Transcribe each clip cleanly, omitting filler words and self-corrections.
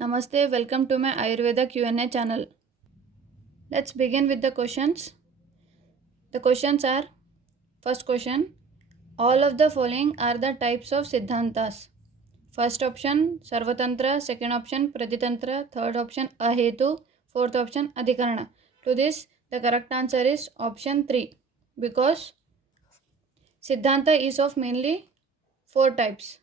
Namaste, welcome to my Ayurveda Q&A channel. Let's begin with the questions. The questions are: first question, all of the following are the types of Siddhantas. First option Sarvatantra, second option Pratitantra, third option Ahetu, fourth option Adhikarana. To this, the correct answer is option 3 because Siddhanta is of mainly 4 types: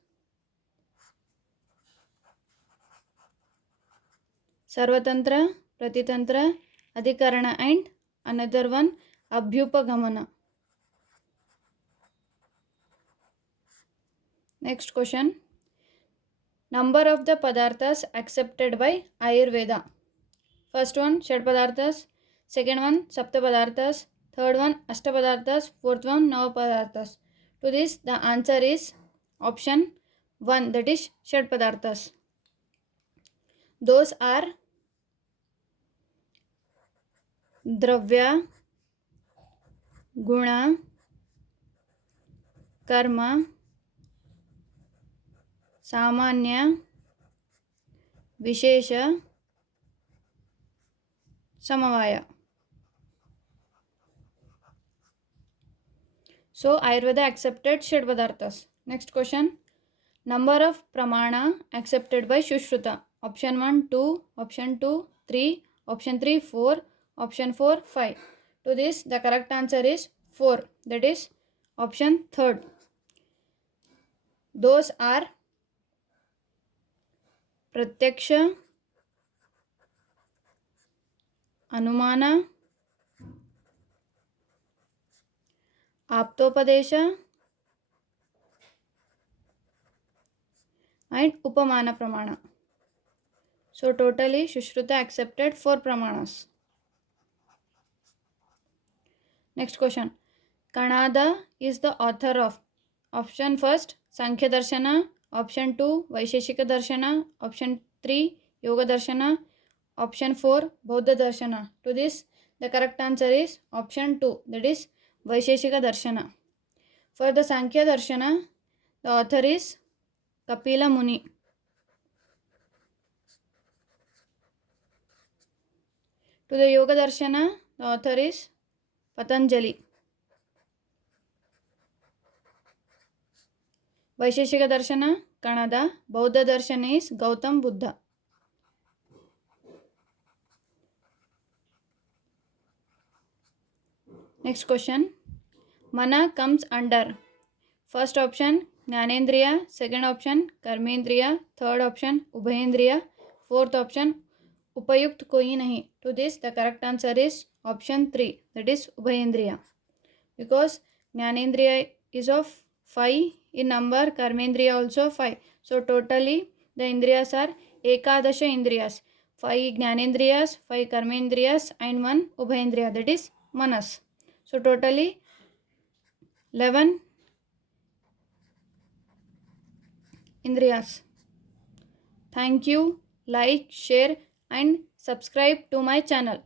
Sarvatantra, Pratitantra, Adhikarana, and another one Abhyupagamana. Next question. Number of the padarthas accepted by Ayurveda. First one Shad padarthas, second one Sapta padarthas, third one Ashta padarthas, fourth one Nava padarthas. To this the answer is option 1, that is Shad padarthas. Those are Dravya, Guna, Karma, Samanya, Vishesha, Samavaya. So Ayurveda accepted Shad padarthas. Next question. Number of pramana accepted by Sushruta. Option 1 2, option 2 3, option 3 4, option 4 5. To this the correct answer is 4, that is option 3rd. Those are Pratyaksha, Anumana, Aptopadesha and Upamana pramana. So totally Sushruta accepted 4 pramanas. Next question. Kanada is the author of option first Sankhya Darshana, option 2 Vaisheshika Darshana, option 3 Yoga Darshana, option 4 Bauddha Darshana. To this the correct answer is option 2, that is Vaisheshika Darshana. For the Sankhya Darshana, the author is Kapila Muni. To the Yoga Darshana, the author is Patanjali. Vaisheshika Darshana, Kanada. Bauddha Darshana is Gautam Buddha. Next question. Mana comes under first option Jnanendriya, second option Karmendriya, third option Ubhendriya, fourth option Upayukt koi nahi. To this the correct answer is option 3, that is Ubhendriya. Because Jnanendriya is of 5 in number, Karmendriya also 5. So totally the Indriyas are Ekadasha Indriyas. 5 Jnanendriyas, 5 Karmendriyas and 1 Ubhendriya, that is Manas. So totally 11 Indriyas. Thank you. Like, share and subscribe to my channel.